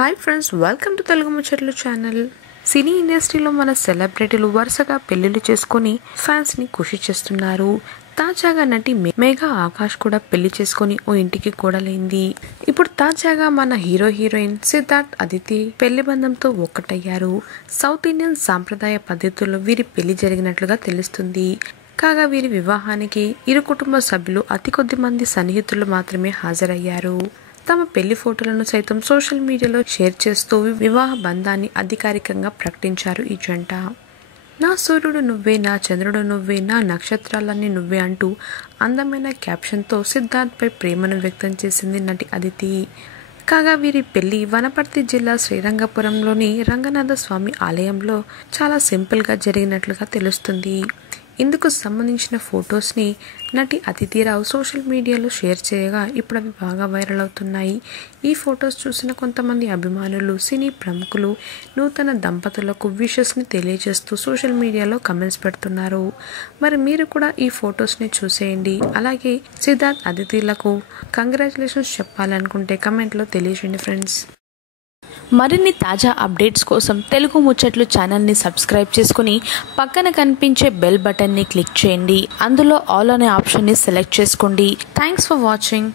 Hi friends, welcome to Telugu ముచ్చట్లు channel. సినీ ఇండస్ట్రీలో మన సెలబ్రిటీలు వరుసగా పెళ్లిళ్ళు చేసుకొని ఫ్యాన్స్ ని ఖుషి చేస్తున్నారు. తాజాగా నటి మేఘా ఆకాష్ కూడా పెళ్లి చేసుకొని ఓ ఇంటికి కూడలైంది. ఇప్పుడు తాజాగా మన హీరోయిన్ సిద్ధార్థ్ అదితి పెళ్లి బంధంతో ఒక్కటయ్యారు. సౌత్ ఇండియన్ సాంప్రదాయ పద్ధతుల్లో వీరి పెళ్లి జరిగినట్లుగా తెలుస్తుంది. కాగా వీరి వివాహానికి ఇరు కుటుంబ సభ్యులు అతి కొద్ది మంది సన్నిహితులు మాత్రమే హాజరయ్యారు. తమ పెళ్లి ఫోటోలను సైతం సోషల్ మీడియాలో షేర్ చేస్తూ వివాహ బంధాన్ని అధికారికంగా ప్రకటించారు ఈ జంట. నా సూర్యుడు నువ్వే, నా చంద్రుడు నువ్వే, నా నక్షత్రాలన్నీ నువ్వే అంటూ అందమైన క్యాప్షన్తో సిద్ధార్థ్ పై ప్రేమను వ్యక్తం చేసింది నటి అదితి. కాగా వీరి పెళ్లి వనపర్తి జిల్లా శ్రీరంగపురంలోని రంగనాథ స్వామి ఆలయంలో చాలా సింపుల్గా జరిగినట్లుగా తెలుస్తుంది. ఇందుకు సంబంధించిన ఫొటోస్ని నటి అదితిరావు సోషల్ మీడియాలో షేర్ చేయగా ఇప్పుడు అవి బాగా వైరల్ అవుతున్నాయి. ఈ ఫొటోస్ చూసిన కొంతమంది అభిమానులు, సినీ ప్రముఖులు నూతన దంపతులకు విషెస్ని తెలియజేస్తూ సోషల్ మీడియాలో కమెంట్స్ పెడుతున్నారు. మరి మీరు కూడా ఈ ఫొటోస్ని చూసేయండి. అలాగే సిద్ధార్థ్ అదితిలకు కంగ్రాచులేషన్స్ చెప్పాలనుకుంటే కమెంట్లో తెలియజేయండి ఫ్రెండ్స్. మరిన్ని తాజా అప్డేట్స్ కోసం తెలుగు ముచ్చట్లు ఛానల్ని సబ్స్క్రైబ్ చేసుకుని పక్కన కనిపించే బెల్ బటన్ని క్లిక్ చేయండి. అందులో ఆల్ అనే ఆప్షన్ని సెలెక్ట్ చేసుకోండి. Thanks for watching.